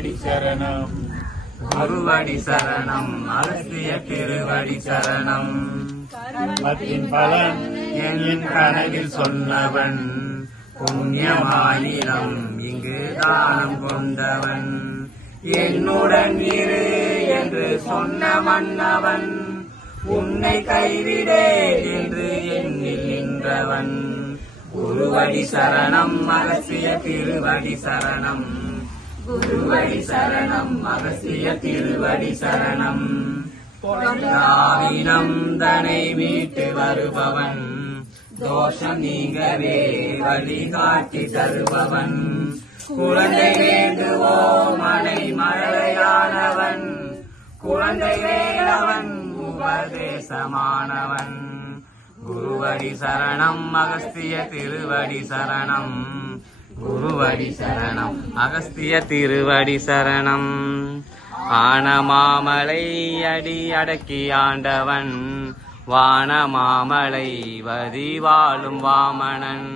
திருவடி சரணம். குருவடி சரணம். அகஸ்திய திருவடி சரணம். கர்மத்தின் பலன் என் கனவில் சொன்னவன், புண்ணியமாயிரம் இங்கு தானம் கொண்டவன், என்னுடன் இரு என்று சொன்ன மன்னவன், உன்னை கைவிடே என்று எண்ணில் நின்றவன். குருவடி சரணம். அகஸ்திய திருவடி சரணம். குருவடி சரணம். அகஸ்திய திருவடி சரணம். தாவினம் தனை மீட்டு வருபவன், தோஷம் நீங்கவே வழிகாட்டி தருபவன், குழந்தை வேண்டுவோ மனை மழையானவன், குழந்தை வேலவன் உபதேசமானவன். குருவடி சரணம். அகஸ்திய திருவடி சரணம். குருவடி சரணம். அகஸ்திய திருவடி சரணம். ஆனமாமலை அடி அடக்கி ஆண்டவன், வானமாமலை வதி வாழும் வாமனன்,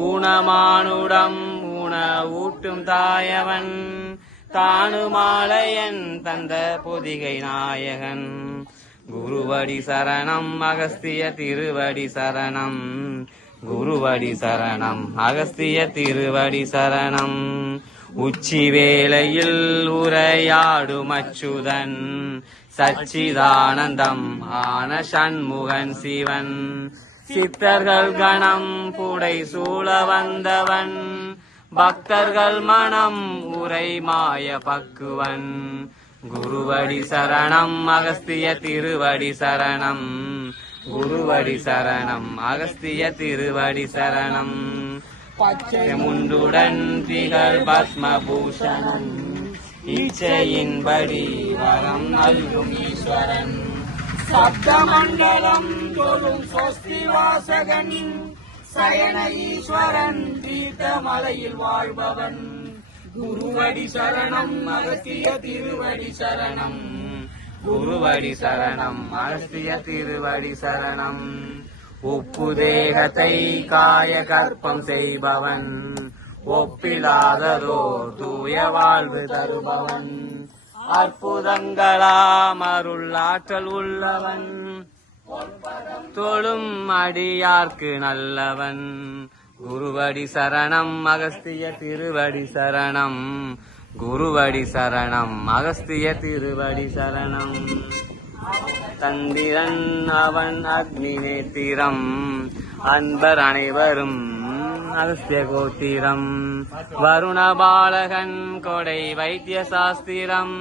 ஊனமானுடம் ஊன ஊட்டும் தாயவன், தானுமாலையன் தந்த பொதிகை நாயகன். குருவடி சரணம். அகஸ்திய திருவடி சரணம். குருவடி சரணம். அகஸ்திய திருவடி சரணம். உச்சி வேளையில் உரையாடும் அச்சுதன், சச்சிதானந்தம் ஆன சண்முகன் சிவன், சித்தர்கள் கணம் புடை சூழ வந்தவன், பக்தர்கள் மனம் உரை மாய பக்குவன். குருவடி சரணம். அகஸ்திய திருவடி சரணம். குருவடி சரணம். அகஸ்திய திருவடி சரணம். பச்சை முண்டுடன் திகழ் பத்மபூஷணன், இச்சையின்படி வரம் நல்கும் ஈஸ்வரன், சப்த மண்டலம் தொழும் சொஸ்தி வாசகன், சயன ஈஸ்வரன் தீர்த்தமலையில் வாழ்பவன். குருவடி சரணம். அகஸ்திய திருவடி சரணம். குருவடி சரணம். அகஸ்திய திருவடி சரணம். உப்பு தேகத்தை காய கற்பம் செய்பவன், ஒப்பிலாததோர் தூய வாழ்வு தருபவன், அற்புதங்களாம் அருள் ஆற்றல் உள்ளவன், தொழும் அடியார்க்கு நல்லவன். குருவடி சரணம். அகஸ்திய திருவடி சரணம். குருவடி சரணம். அகஸ்திய திருவடி சரணம். தந்திரன் அவன் அக்னி நேத்திரம், அன்பர் அனைவரும் அகஸ்திய கோத்திரம், வருண பாலகன் கொடை வைத்திய சாஸ்திரம்,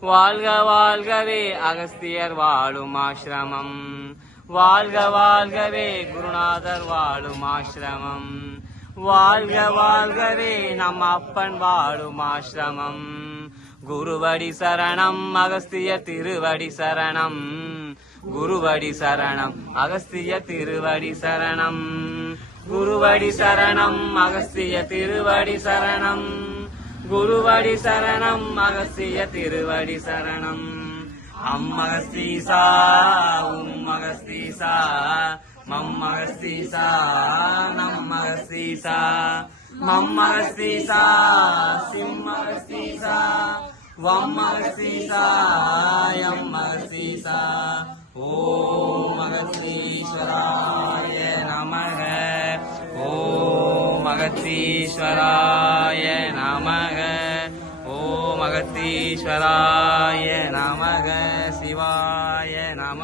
வாழ்க வாழ்கவே அகஸ்தியர் வாழும் ஆசிரமம், வாழ்க வாழ்கவே குருநாதர் வாழும் ஆசிரமம், வாழ்க வாழ்கவே நம் அப்பன் வாழும் ஆசிரமம். குருவடி சரணம். அகஸ்திய திருவடி சரணம். குருவடி சரணம். அகஸ்திய திருவடி சரணம். குருவடி சரணம். அகஸ்திய திருவடி சரணம். குருவடி சரணம். அகஸ்திய திருவடி சரணம். அம்மகஸ்தீசா உம்மகஸ்தீசா மம்மகஸ்தீசா நம்மகஸ்தீசா மம்மகஸ்தீசா சிம்மகஸ்தீசா வம்மகஸ்தீசா யம்மகஸ்தீசா. ஓம் அகஸ்தீஸ்வராய நமக. ஓம் அகஸ்தீஸ்வராய நமக. ஓம் அகஸ்தீஸ்வராய நமக. சிவாய நம.